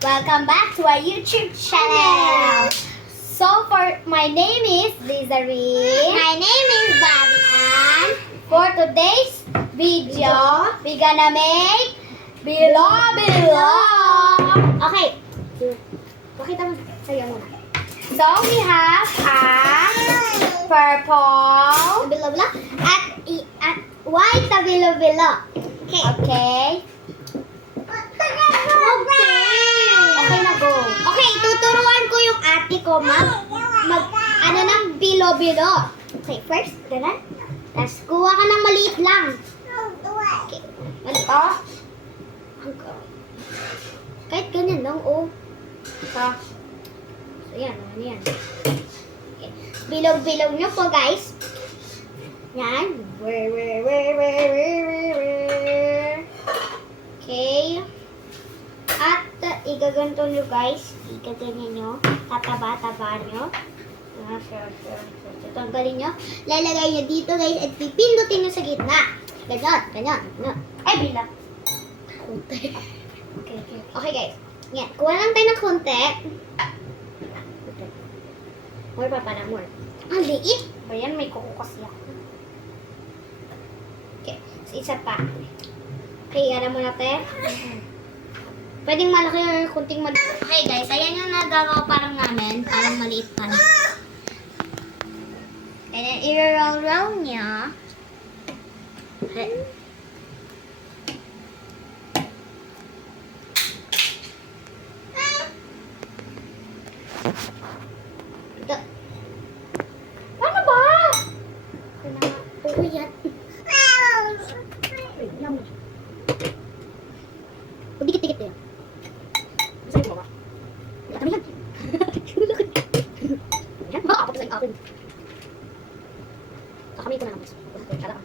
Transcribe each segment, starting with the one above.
Welcome back to our YouTube channel. So my name is Lizarine. My name is Bobby Ann. For today's video, we're gonna make bilo. Okay. Pakita mo sa'yo muna. So we have a purple Bilo-bilo. At white na bilo-bilo. Okay. Okay. Okay na go. Okay, tuturuan ko yung ate ko ano ng bilo-bilo. Okay, first, ganun. Tapos, kuha ka ng maliit lang. Okay. Maliit. Kahit ganyan lang, oh. Ito. So, yan. Okay. Bilog-bilog nyo po, guys. Yan. Okay. At igaganto nyo, guys. Igaganyan nyo. Tataba-taba nyo. Tanggalin nyo. Lalagay nyo dito, guys. At pipindutin nyo sa gitna. Ganyan. Ay, bila. Konti. Okay, guys. Yan. Kuha lang tayo ng konti. More pa pala, more. Ang liit. Ayan, may kuko kasi ako. Okay. So, isa pa. Okay, alam mo na, te. Pwedeng malaki or kunting maliit. Okay, guys. Ayan yung nagagawa parang namin. Parang maliit pa. And then, i-roll niya. Okay. Ito. Ano ba? Oo, yan. Dikit-dikit yan. Sa'yo mo ba? Kami yan. Yan, baka ako sa akin. Kakami ko na lang. Kala ka.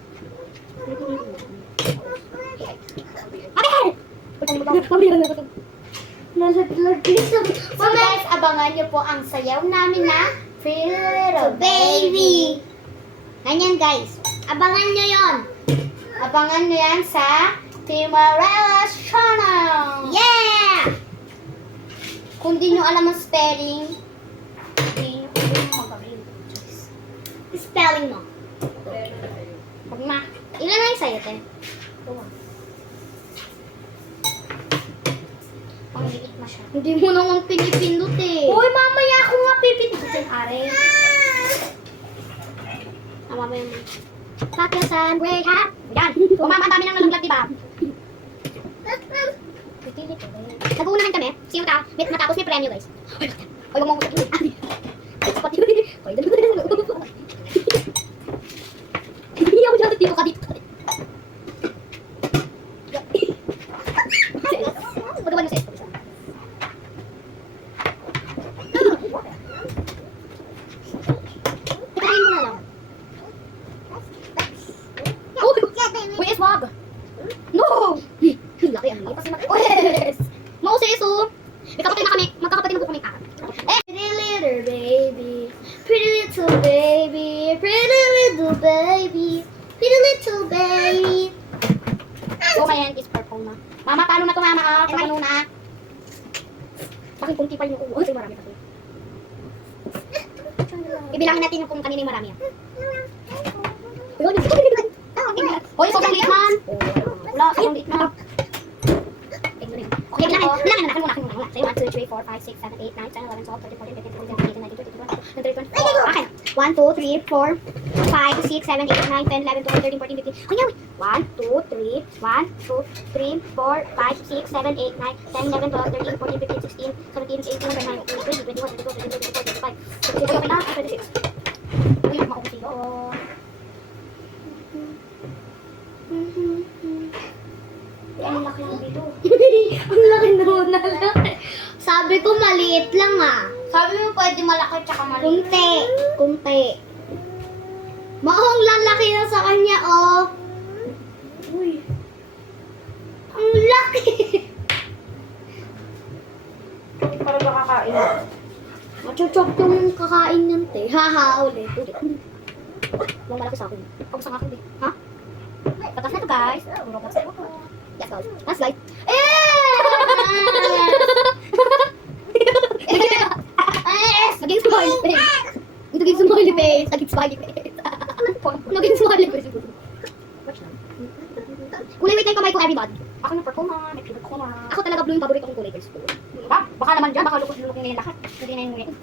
So guys, abangan nyo po ang sayaw namin na Pretty Little Baby! Ganyan, guys. Abangan nyo yon. Abangan nyo yan sa Timarella's channel. Yeah! Kung di nyo alam ang spelling, hindi nyo magawin. Spelling mo. Pag ma, Ilan na yung sa'yo, te? pang liit masyado. Hindi mo naman pinipindot eh. Uy, mamaya ako nga pipindutin, are. Mamaya mo. Pakiasan, wake up! Yan. Kung mama, ang dami nang nalaglag, diba? Nag-uunahan kami. Sino ka? Matapos may premyo, guys. Uy, huwag mo ako sa Pati. Hoy, dali. Hindi ako dyan. Dito ka, dito ka. Magawa niyo sa esto. Patayin mo na lang. Uy, wag. No! Laki ang lipas na. Yes. Mausis, oh. Magkakapatid na kami. Magkakapatid na po kami. Pretty little baby. Pretty little baby. Pretty little baby. Pretty little baby. So, my hand is purple na. Mama, paano na to, mama? Paano na? Bakit kung tipay yung ulo? Ay, marami kasi. Ibilangin natin yung kung kanina yung marami. Hoy, sobrang liit man. Wala, sobrang liit na. Okay, bilangin na. Say 1, 2, 3, 4, 5, 6, 7, 8, 9, 10, 11, 12, 13, 14, 15, 16, 17, 18, 19, 20, 21, 22, 23, 24. Okay. 1, 2, 3, 4, 5, 6, 7, 8, 9, 10, 11, 12, 13, 14, 15. Kanya, 1, 2, 3, 1, 2, 3, 4, 5, 6, 7, 8, 9, 10, 11, 12, 13, 14, 15, 16, 17, 18, 19, 20, 21, 22, 23, 24, 25, 26. Uy, makukusi yun. Ang laki ng bilo. Ang laki na laki. Sabi ko maliit lang ah. Sabi mo pwede malaki tsaka maliit. Kunti. Maong lalaki na sa kanya, oh. Uy. Ang laki. Hindi pa rin makakain. Machuchok yung kakain niyan, te. Haha, ulit. Yung malaki sa akin. Huwag sa akin, ha? Patas na to, guys. Puro ka sa ako. Let's go. Let's slide. Eh! smiley face. Naging smiley face. Watch na. Kulay white na yung kamay ko, everybody. Ako na purple na, may favorite color. Ako talaga blue yung paborito kong kulay, guys. Baka naman dyan, baka lukot-lukot ngayon lahat. Hindi na yung ngayon.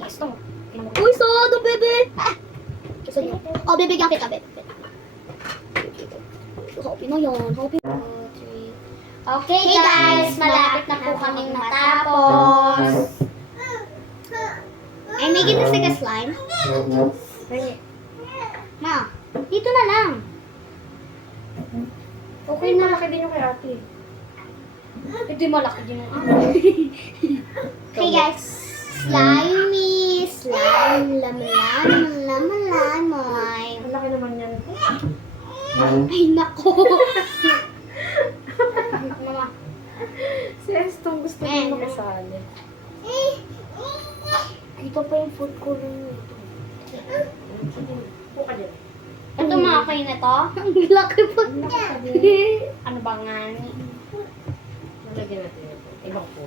Yes, ito. Uy, sodo, bebe! Oh, bibigyan kita, bebe. Happy na yan. Happy na. Okay Hey, guys, guys, malapit na po kaming matapos. I'm making this like a slime. Ma, dito na lang. Okay na, malaki din yung kay ate. Hindi malaki din yung Hey guys, slimy, slime, laman, Ang laki naman yan. Ay, nako. Mama. Si Estong gusto Eh, niya makasali. Ito pa yung food ko rin ito. Buka din. Ito mga kayo na to. Ang laki pa. Ano ba nga ni? Nalagyan natin ito. Ibang po.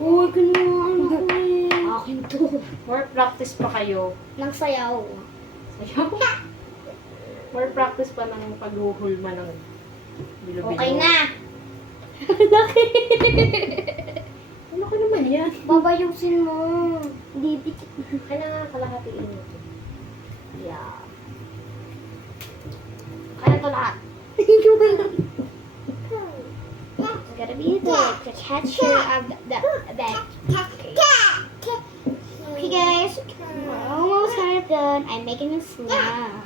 Uy, kinuha ko eh. Akin to. More practice pa kayo. Nang sayaw. Sayaw. More practice pa ng paghuhulma ng bilo-bilo. Okay na. Laki. Ano ka naman yan? Babayusin mo. Didi. Kailangan kalahatiin mo ito. Yeah. Kaya to lahat. It's gotta be the texture of the bag. Okay guys, we're almost kind of done. I'm making a slime.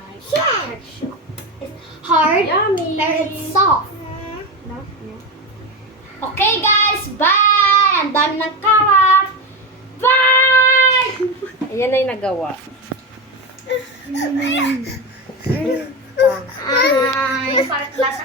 It's hard, Yummy! but it's soft. No? Okay guys, bye! Ang dami ng karat. Bye! Ayan na yung nagawa. Ay. Parang lasa.